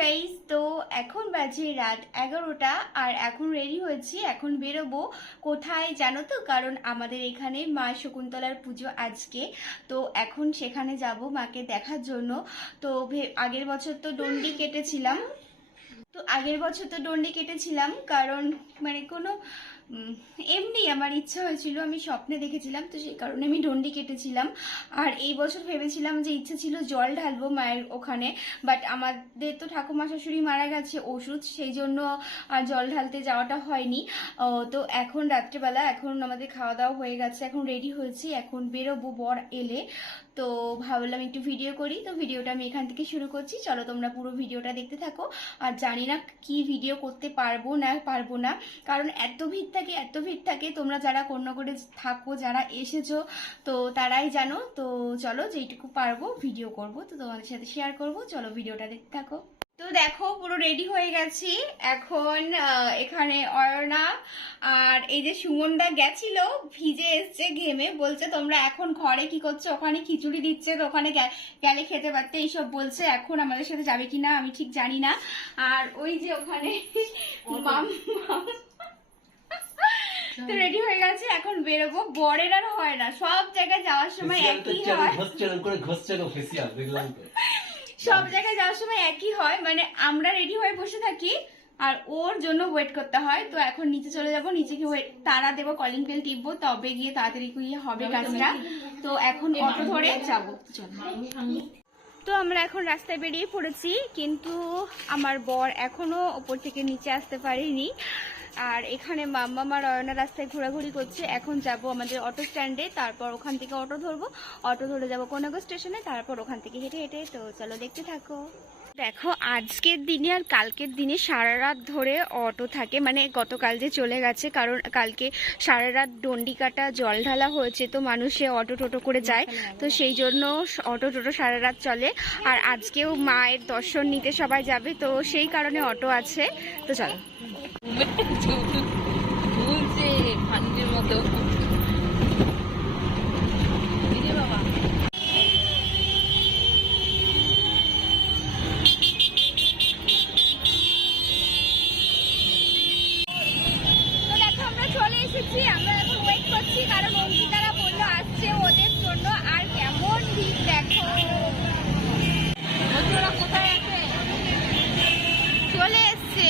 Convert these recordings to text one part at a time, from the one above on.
Guys, তো এখন বাজে রাত 11টা আর এখন রেডি হয়েছি। এখন বেরোবো কোথায় জানো তো? কারণ আমাদের এখানে মা শকুন্তলার পুজো আজকে, তো এখন সেখানে যাব মাকে দেখার জন্য। তো আগের বছর তো ডন্ডি কেটেছিলাম কারণ মানে কোনো এমনি আমার ইচ্ছা হয়েছিল, আমি স্বপ্নে দেখেছিলাম, তো সেই কারণে আমি ডন্ডি কেটেছিলাম। আর এই বছর ভেবেছিলাম যে ইচ্ছা ছিল জল ঢালবো মায়ের ওখানে, বাট আমাদের তো ঠাকুমা শাশুড়ি মারা গেছে ওষুধ, সেই জন্য আর জল ঢালতে যাওয়াটা হয়নি। তো এখন রাত্রেবেলা, এখন আমাদের খাওয়া দাওয়া হয়ে গেছে, এখন রেডি হয়েছি, এখন বেরোবো বর এলে। তো ভাবলাম একটু ভিডিও করি, তো ভিডিওটা আমি এখান থেকে শুরু করছি। চলো তোমরা পুরো ভিডিওটা দেখতে থাকো। আর জানি না কি ভিডিও করতে পারবো না, কারণ এত ভিড় থাকে। তোমরা যারা কন্যাগড়ে থাকো, যারা এসেছো, তো তারাই জানো। তো চলো যেইটুকু পারবো ভিডিও করব, তো তোমাদের সাথে শেয়ার করব। চলো ভিডিওটা দেখতে থাকো। তো দেখো পুরো রেডি হয়ে গেছি। এখন এখানে অয়না আর এই যে সুমনদা গেছিল, ভিজে এসছে ঘেমে, বলছে তোমরা এখন ঘরে কি করছো, ওখানে খিচুড়ি দিচ্ছে, তো ওখানে গেলে খেতে পারতে, এইসব বলছে। এখন আমাদের সাথে যাবে কিনা আমি ঠিক জানি না। আর ওই যে ওখানে তো রেডি হয়ে গেছে, এখন বেরোবো। বরের আর হয় না, সব জায়গায় যাওয়ার সময় একই হয়, সব জায়গায় যাওয়ার সময় একই হয়, মানে আমরা রেডি হয়ে বসে থাকি আর ওর জন্য ওয়েট করতে হয়। তো এখন নিচে চলে যাব, নিচে গিয়ে তারা দেবো, কলিং বেল টিপবো, তবে গিয়ে তাড়াতাড়ি হবে কাজটা। তো এখন অটো ধরে যাবো। তো আমরা এখন রাস্তায় বেরিয়ে পড়েছি, কিন্তু আমার বর এখনো ওপর থেকে নিচে আসতে পারেনি। আর এখানে মাম্মা আর অয়না রাস্তায় ঘোরাঘুরি করছে। এখন যাব আমাদের অটো স্ট্যান্ডে, তারপর ওখান থেকে অটো ধরবো, অটো ধরে যাবো কন্যাগড় স্টেশনে, তারপর ওখান থেকে হেঁটে হেঁটে। তো চলো দেখতে থাকো। দেখো আজকের দিনে আর কালকের দিনে সারা রাত ধরে অটো থাকে, মানে গতকাল যে চলে গেছে, কারণ কালকে সারা রাত ডন্ডি কাটা জল ঢালা হয়েছে, তো মানুষে অটো টোটো করে যায়, তো সেই জন্য অটো টোটো সারা রাত চলে। আর আজকেও মায়ের দর্শন নিতে সবাই যাবে, তো সেই কারণে অটো আছে। তো চলো। আমরা এখন ওয়েট করছি, কারণ অঙ্কিতারা বললো আসছে ওদের জন্য। আর কেমন ভিড় দেখো, কোথায় আছে, চলে এসছে।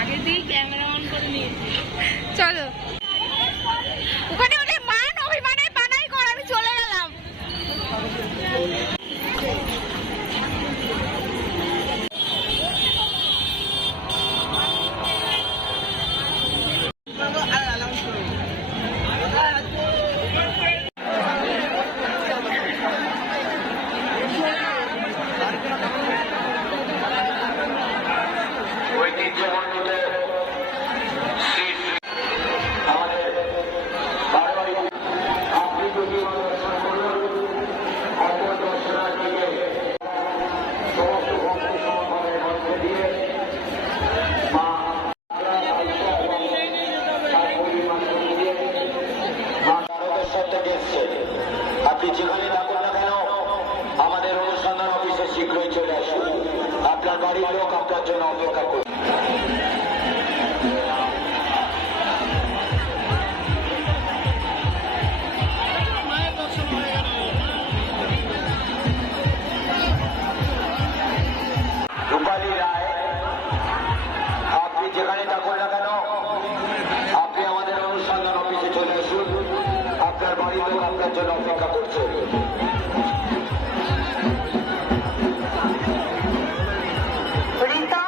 আগের দিকে ক্যামেরা অন করে নিয়েছি। চলো ওখানে ওদের মান অভিমানের বানাই কর, আমি চলে গেলাম। আপনি যেখানে থাকুন না কেন, আমাদের অনুসন্ধান অফিসে শীঘ্রই চলে আসুন। আপনার বাড়ির লোক আপনার জন্য অপেক্ষা করুন। রূপালী রায়, আপনি যেখানে থাকুন না কেন, আপনি আমাদের অনুসন্ধান অফিসে চলে আসুন। আপনার বাড়ির লোক আপনার জন্য অপেক্ষা করছে। রীতা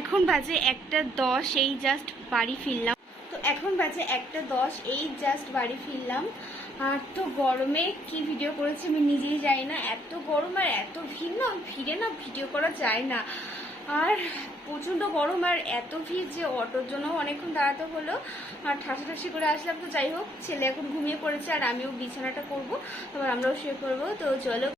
এখন বাজে 1:10, এই জাস্ট বাড়ি ফিরলাম। তো এখন বাজে 1:10, এই জাস্ট বাড়ি ফিরলাম। আর তো গরমে কি ভিডিও করেছি আমি নিজেই জানি না, এত গরম আর এত ভিড় না, ভিড়ে না ভিডিও করা যায় না। আর প্রচণ্ড গরম আর এত ভিড় যে অটোর জন্য অনেকক্ষণ দাঁড়াতে হলো। আর ঠাসাঠাসি করে আসলাম। তো যাই হোক, ছেলে এখন ঘুমিয়ে পড়েছে আর আমিও বিছানাটা করবো, তারপর আমরাও শুয়ে পড়বো। তো চলো।